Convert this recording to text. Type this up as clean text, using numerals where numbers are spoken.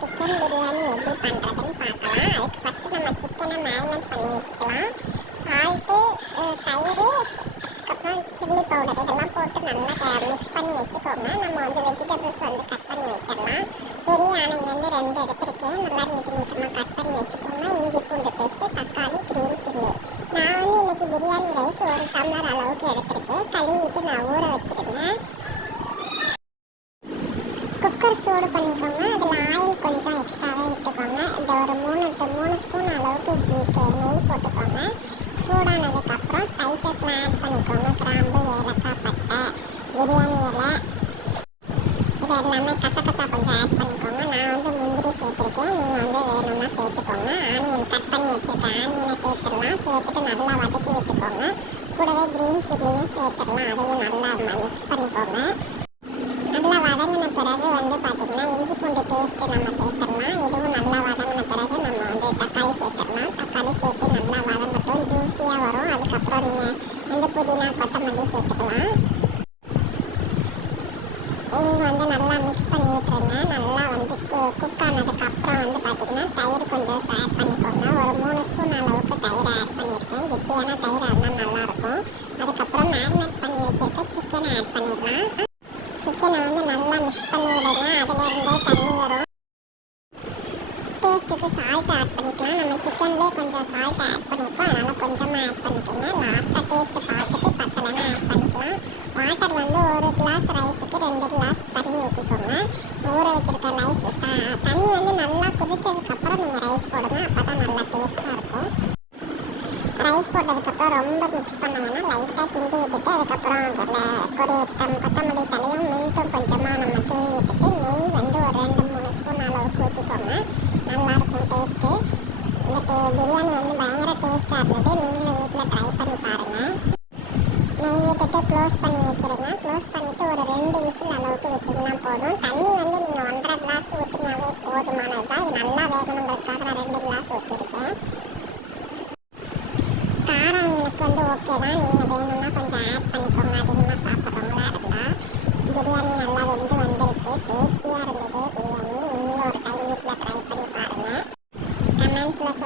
Chicken biryani எப்படி பண்ணுறதுன்னு பார்க்கலாம். அதுக்கு ஃபஸ்ட்டு நம்ம சிக்கனை மேரினேட் பண்ணி வச்சுக்கலாம். சால்ட்டு, தயிர், அப்புறம் சில்லி பவுடர் இதெல்லாம் போட்டு நல்லா மிக்ஸ் பண்ணி வச்சுக்கோங்க. நம்ம வந்து வெஜிடபிள்ஸ் வந்து கட் பண்ணி வச்சிடலாம். பெரிய ஆனையிலேருந்து 2 எடுத்திருக்கேன். நல்லா நீட்டமாக கட் பண்ணி வச்சுக்கோங்க. இஞ்சி பூண்டு பேஸ்ட்டு, தக்காளி, க்ரீன் சில்லி. நான் வந்து இன்றைக்கி பிரியாணி ரைஸ் 1 டம்ளர் அளவுக்கு எடுத்திருக்கேன். கழுவிட்டு நான் ஊற வச்சுருந்தேன். குக்கர் சூடு பண்ணிக்கோங்க. அதில் ஆயில் கொஞ்சம் எக்ஸ்ட்ராவே விட்டுக்கோங்க. இந்த ஒரு 3 ஸ்பூன் அளவுக்கு நெய் போட்டுக்கோங்க. சூடானதுக்கப்புறம் ஸ்பைசஸ்லாம் ஆட் பண்ணிக்கோங்க. கிராம்பு, ஏலக்காய், பட்டை, பிரியாணி இலை, இது எல்லாமே கசகசா கொஞ்சம் ஆட் பண்ணிக்கோங்க. நான் வந்து முந்திரி சேர்த்துருக்கேன். நீங்கள் வந்து வேணும்னா சேர்த்துக்கோங்க. ஆனியன் கட் பண்ணி வச்சுருக்கேன். ஆனியனை சேர்த்துடலாம். சேர்த்துட்டு நல்லா வதக்கி விட்டுக்கோங்க. கூடவே க்ரீன் சில்லியும் சேர்த்துடலாம். அதையும் நல்லா மிக்ஸ் பண்ணிக்கோங்க. நல்லா வதங்கின பிறகு வந்து பார்த்திங்கன்னா இஞ்சி பூண்டு பேஸ்ட்டு நம்ம சேர்த்துடலாம். இதுவும் நல்லா வதங்கின பிறகு நம்ம வந்து தக்காளி சேர்த்துடலாம். தக்காளி சேர்த்து நல்லா வதங்கட்டும், ஜூஸியாக வரும். அதுக்கப்புறம் நீங்கள் வந்து புதினா, கொத்தமல்லி சேர்த்துக்கலாம். இதையும் வந்து நல்லா மிக்ஸ் பண்ணி விட்டுருங்க. நல்லா வந்து குக் ஆனதுக்கப்புறம் வந்து பார்த்திங்கன்னா தயிர் கொஞ்சம் ஆட் பண்ணிக்கோங்க. ஒரு 3 ஸ்பூன் அளவுக்கு தயிர் ஆட் பண்ணியிருக்கேன். கெட்டியான தயிர் இருந்தால் நல்லாயிருக்கும். அதுக்கப்புறம் மேரினேட் பண்ணி வச்சுருக்க சிக்கனை ஆட் பண்ணிடலாம். சிக்கனை வந்து நல்லா மிக்ஸ் பண்ணி விடுங்க. அதிலேருந்தே தண்ணி வரும். டேஸ்ட்டுக்கு சால்ட் ஆட் பண்ணிக்கலாம். நம்ம சிக்கன்லேயே கொஞ்சம் சால்ட் ஆட் பண்ணியிருக்கோம். அதனால் கொஞ்சமாக ஆட் பண்ணிக்கோங்க. லாஸ்ட்டாக டேஸ்ட்டு பார்த்துட்டு பத்தலைன்னா ஆட் பண்ணிக்கலாம். வாட்டர் வந்து 1 கிளாஸ் ரைஸுக்கு 2 கிளாஸ் தண்ணி ஊற்றிக்கோங்க. ஊற வச்சுருக்க தண்ணி வந்து நல்லா கொதிச்சதுக்கப்புறம் நீங்கள் ரைஸ் போடுங்க. அப்போ தான் நல்லா டேஸ்ட்டாக இருக்கும். ரைஸ் போட்டதுக்கப்புறம் ரொம்ப மிக்ஸ் பண்ண வேணாம். லைட்டாக கிண்டி விட்டுட்டு அதுக்கப்புறம் கொத்தமல்லி தலையும் மின்ட்டும் கொஞ்சமாக நம்ம தூவி விட்டுட்டு நெய் வந்து ஒரு 2-3 ஸ்பூன் அளவுக்கு ஊற்றிக்கோங்க. நல்லாயிருக்கும் டேஸ்ட்டு. இந்த பிரியாணி வந்து பயங்கர டேஸ்ட்டாக இருந்தது. நீங்களும் வீட்டில் ட்ரை பண்ணி பாருங்கள். நெய் விட்டுட்டு க்ளோஸ் பண்ணி வச்சுருங்க. க்ளோஸ் பண்ணிவிட்டு ஒரு 2 விசில் அளவுக்கு விட்டிங்கன்னா போதும். தண்ணி வந்து நீங்கள் 1.5 கிளாஸ் ஊற்றினாவே போதுமானது தான். இது நல்லா வேகணுன்றதுக்காக நான் 2 கிளாஸ் ஊற்றிருக்கேன். காரம் எனக்கு வந்து ஓகே தான். நீங்கள் வேணும்னா கொஞ்சம் ஆட் பண்ணிக்கோங்க. அதிகமாக சாப்பிட்றவங்களா இருந்தால். பிரியாணி நல்லா வெந்து வந்துருச்சு. டேஸ்டியாக இருந்தது பிரியாணி. நீங்களும் ஒரு டைம் வீட்டில் ட்ரை பண்ணி பாருங்கள். கமெண்ட்ஸில்